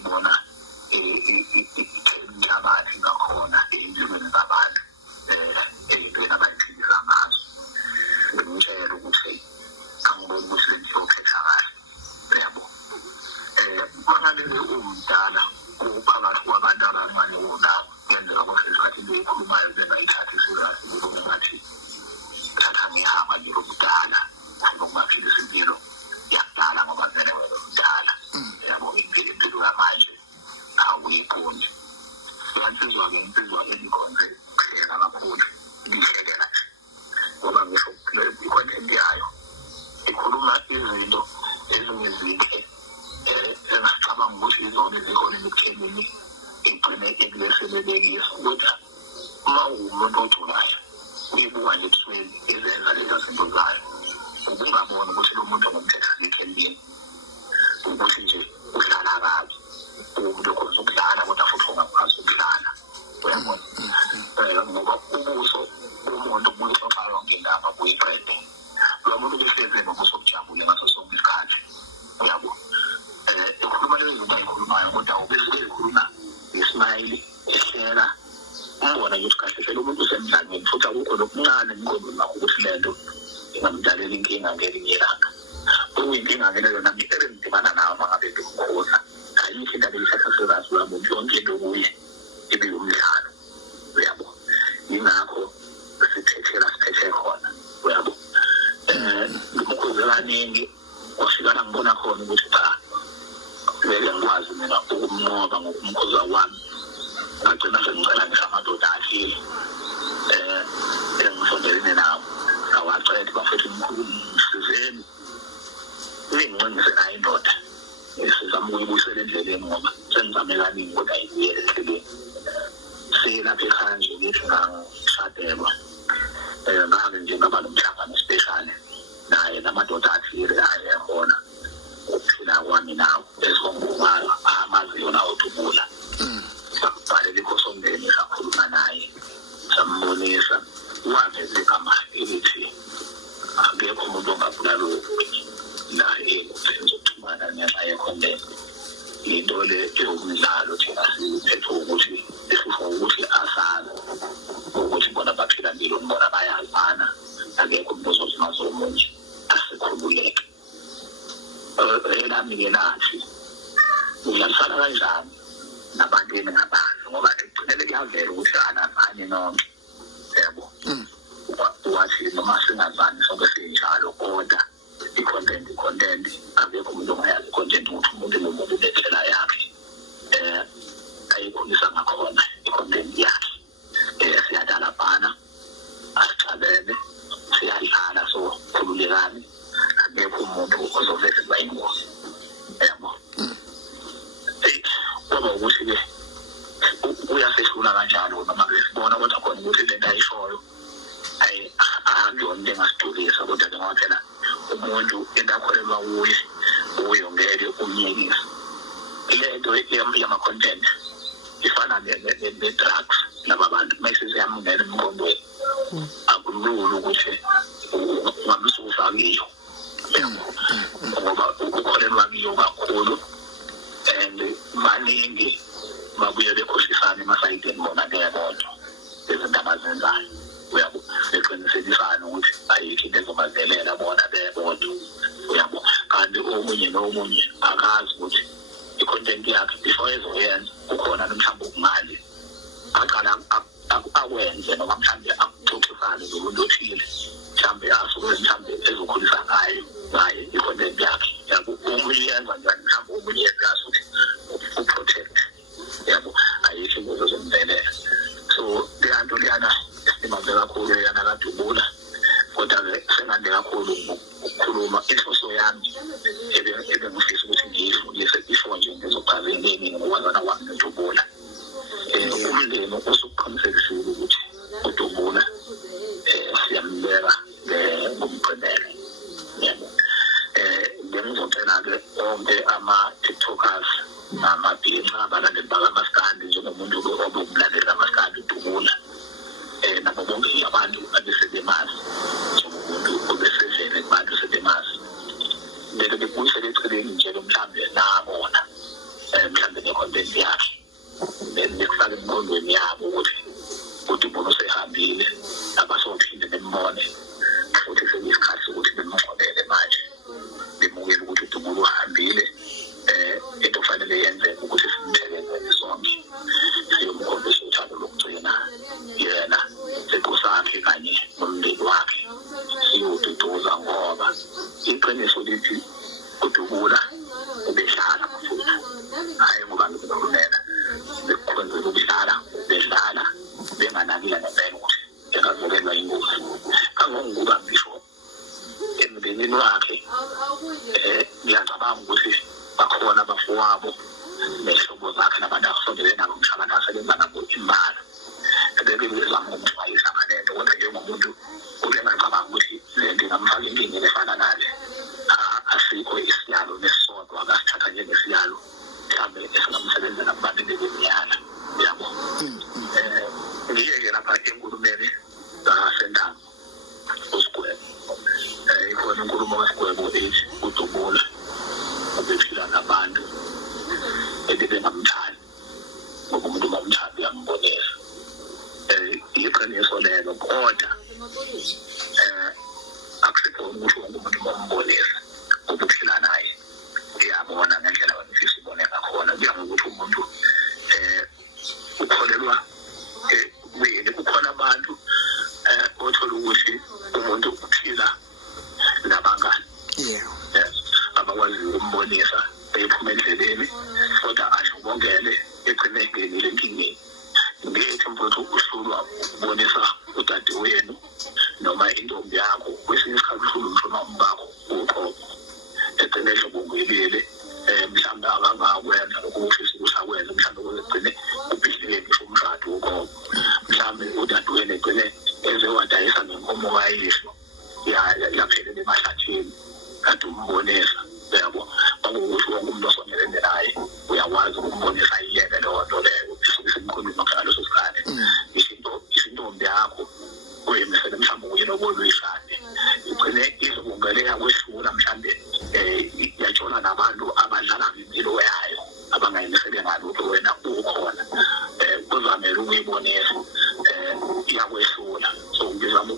ngibona inhlabathi ngakhona ey'mpilweni zabantu ey'ntweni abay'philisa ngazo. Ngimtshela ukuthi angiboni ukuthi ngizokhetha kahle, yabo. Mangabe umdala uphakathi kwabantu abancane wonawo ngenzeka ukuthi isikhathi beyikhulumayo bengayithathi isikazi bebona ngathi thatha ngihamba ngilo kudala ngokubaphilisa impilo yakudala ngoba vele wena umdala, yabo. Impilo yamanje awuyiboni. Yansizwa-ke insizwa engikhonze kuhleka kakhulu, ngihlekela nje ngoba ngisho i-content yayo ikhuluma izinto ezingezinhle engicabanga ukuthi izona ezikhona ekuthenini igcine ekuleselelekisa. Kodwa uma uwumuntu ojulayo uyibuka nje ebusweni ezenza lezo zinto zayo, ubungaboni ukuthi lo muntu ngumthetha nethembeni, ukuthi nje udlala kabi, umuntu okhoza ukudlala kodwa futhi ongakwazi ukudlala, uyabona. Ngoba ubuso umuntu buyixoxa yonke indaba buyiqede. Lo muntu ubehlezi nobuso obujabule ngaso sonke isikhathi, uyabo. Ikhuluma lezo zinto ayikhulumayo kodwa ubese ekhuluma ngesmayili ehleka, umbona nje ukuthi kahle phela umuntu usemdlalweni futhi akukho nokuncane emqondweni wakho ukuthi le nto ingamdalela inkinga ngelinye ilanga. Okuyinkinga-ke leyo nami ebengidibana nayo uma ngabe ngimkhoza, ayikho into abeyithatha sekazi wami, yonke into kuye ibiyumdlalo, uyabo. Yingakho siphethe khona, uyabo. Ngimkhoze kaningi kwafika la ngibona khona ukuthi cha vele ngikwazi mina ukumnqoba ngokumkhoza kwami. Ngagcina sengicela ngisho amadoda athile engisondelene nawo, awacela bafethu msizeni ningincengise nayo indoda, sizama ukuyibuyisela endleleni ngoba sengizame kaningi kodwa ayibuyele endleleni. Siyelapha ekhaya nje ngithi ngishadelwa, ngabe nje ngaba nomhlangano special naye namadoda athile ayekhona ukuphila kwami nawo ezongomayo amaziyo nawo Dubula. Sakubhalela ikhosondeni, sakhuluma naye, sambonisa waveza igama elithi akekho umuntu ongabulala omunye naye enkundleni zokuxhumana ngenxa yekhondeni. Into le ewumdlalo thina siphethe ukuthi sifuna ukuthi asazi ukuthi bona baphila impilo bona bayazana, akekho umuntu ozozimaza omunye, asikhululeke. Elami-ke nathi uyalisana kanjani nabantu eningabani ngoba ekugcinele kuyavela ukuthi anazani nonke, yabo. Wathi noma singazani sonke sinjalo kodwa i-content akekho umuntu ongayazi i-content ukuthi umuntu nomuntu unendlela yakhe ayikhulisa ngakhona i-content yakhe. Siyadala bhana, asixabene, siyadlala, so khululekani, akekho umuntu ozovezelwa ingozi, yabo. Kwaba ukuthi-ke uyasehlula kanjalo noma sibona kodwa khona ukuthi le nto ayishoyo akuyona into engasidukisa, kodwa-ke ngoba phela umuntu into akholelwa kuyo ngeke umyekise. Le nto yama-content ifana ne-drugs. Laba bantu mayisiziyamungena emqondweni akulula ukuthi ungabisufa kiyo, ngoba ukholelwa kiyo kakhulu and maningi babuye bekhohlisane emasayidini bona ngeyebodwa izinto abazenzayo, uyabo. Beqinisekisane ukuthi ayikho into ezobazelela bona bebodwa, uyabo. Kanti omunye nomunye akazi ukuthi i-content yakhe before ezoyenza kukhona mhlawumbe ukumali aqala akwenze noma mhlawumbe akuxoxisane nomuntu othile, mhlawumbe asuke mhlawumbe ezokhulisa ngaye i-content yakhe, yabo. Omunye yenza njani, mhlawumbe omunye yenza ukuthi uprotect, yabo. Ayikho into ezomvelela. So leya nto leyana esimaze kakhulu yana kaDubula, kodwa-ke sengande kakhulu ukukhuluma. Inhloso yami ebengifisa ukuthi ngiyifundise before nje ngizochaza into eningi ngokwazana kwami noDubula. Umndeni usuqinisekisile ukuthi uDubula siyambeka ngomqedele, yabo. Ngizocela-ke onke ama-tiktokers namabhinqa abalandeli bakaMaskandi njengomuntu obumlandeli kaMaskandi uDubula, nabo bonke abantu abesebemazi njengomuntu obesevele kubantu sebemazi, beke bebuyisele eceleni nje mhlawumbe nabona mhlawumbe nekufaka emqondweni yabo ukuthi umuntu usehambile abasophinde bembone futhi sekuyisikhathi sokuthi bemxolele manje bemukele ukuthi umuntu uhambile into kufanele yenzeke ukuthi simthelele sonke siyomkhombisa uthando lokugcina yena sekusakhe kanye nomndeni wakhe siyoduduza ngoba iqiniso lithi udubula ubehlala mfuthu hayi ngoba ngikukhulumela bekwenzela ubehlala bedlala benganakile ngempela ukuthi engazokelwa ingozi kangongokuba ngisho emndenini wakhe ngiyacabanga ukuthi bakhona abafowabo nehlobo zakhe nabantu abasondele nabo mhlawumbe asebenza nabo imali ebebezama ukumxwayisa ngalento kodwa njengomuntu ngicabanga ukuthi lento ingamfaka inkingeni efana nale asikho isiyalo nesisodwa akasithatha njengesiyalo mhlawumbe esingamsebenzela kubantu bebemnyala yabo ngiyeke lapha enkulumeni zasendaba usigwebo ikhona inkulumo kasigwebo ethi udubula ubephila nabantu ebebengamthandi ngoba umuntu bamthanda uyambonela iqiniso lelo kodwa akusikho umuntu umuntu bambonela ukuphila naye uyabona ngendlela abafisa ubone ngakhona kuya ngokuthi umuntu ukholelwa wena kukhona abantu othola ukuthi umuntu uphila nabangani abakwazi ukumbonisa ephuma endleleni kodwa asho bongele eqinekeni lenkingeni ngithi mfowethu uhlulwa ukubonisa udade wenu noma intombi yakho kwesinye isikhathi uhlulwa umshona umbakho uqobo eqinele kubuyelele mhlawumbe abangakwenza lokufisa ukusakwenza mhlawumbe kugcine ubhidlile ngisho umshado uqobo mhlawumbe udade wenu egcine ezewadayisa ngenkomo kayisho yaphelele emahlathini kanti umbonisa yabo bangukuthi wonke umuntu osondelene naye uyakwazi ukumbonisa iyeke leyo nto leyo isuke semkhuluma ngaleso sikhathi isintombi yakho uyemisele mhlawumbe uye loboluyishade igcine izokungeleka kwehlula mhlawumbe yatshona nabantu abadlala impilo yayo abangayimisele ngalutho wena ukhona kuzamele ukuyibonisa iyakwehlula so ngizama